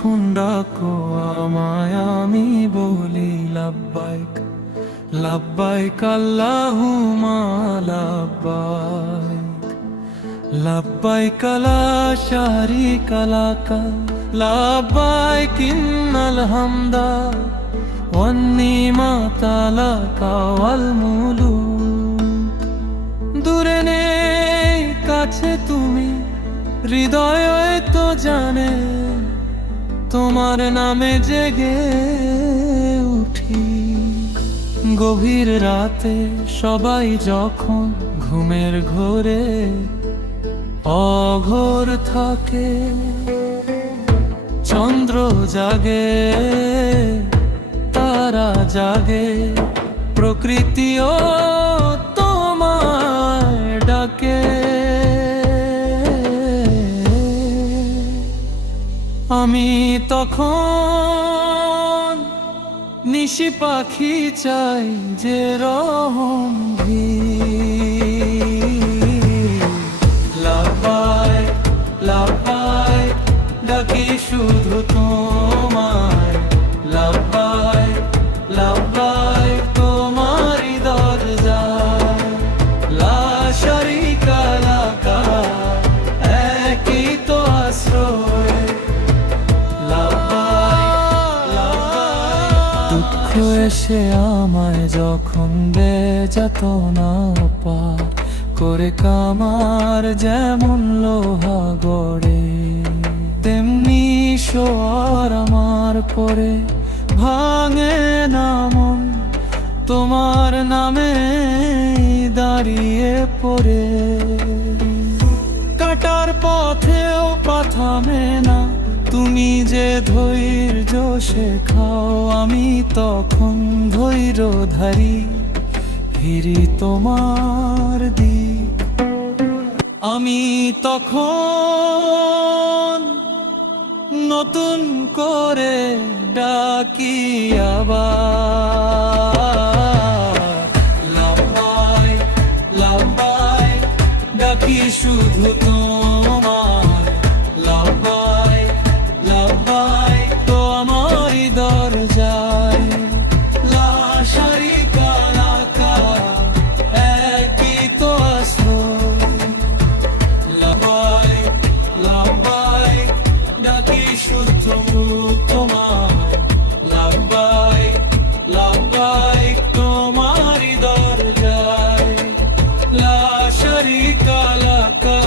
যখন ডাকো আমায় আমি বলি লাব্বাইক লাব্বাইক আল্লাহুম্মা লাব্বাইক লাব্বাইক লা শারীকা লাকা লাব্বাইক ইন্নাল হামদা ওয়ান নিমাতা লাকা ওয়াল মুলুক। দূরে নেই কাছে তুমি, হৃদয় তো জানে তোমার নামে জেগে উঠি। গভীর রাতে সবাই যখন ঘুমের ঘোরে অঘোর থাকে, চন্দ্র জাগে তারা জাগে, প্রকৃতিও তোমায় ডাকে। আমি তখন নিশি পাখি চাই যে রহম লাব্বাইক লাব্বাইক ডাকি শুধু তোমায়, লাব্বাইক লাব্বাইক তোমারই দরজায়, লা শারীকা লাকা একই তো আশ্রয়। দুঃখ এসে আমায় যখন বেযাতনা পায় করে কামার যেমন লোহা গড়ে, তেমনি শোয়ার আমার পরে ভাঙে না মন তোমার নামে দাঁড়িয়ে পড়ে। কাটার পথেও পা থামে না, তুমি যে ধৈর্য শেখাও আমি তখন ধৈর্যধারী ফিরি তোমার দিক। আমি তখন নতুন করে ডাকি আবার, লাব্বাইক লাব্বাইক ডাকি শুধু তোমায়, লাব্বাইক লাব্বাইক তোমারই দরজায়, লা শারীকা লাকা একই তো আশ্রয়। লাব্বাইক লাব্বাইক ডাকি শুধু তোমায়, লাব্বাইক লাব্বাইক তোমারই দরজায়, লা শারীকা লাকা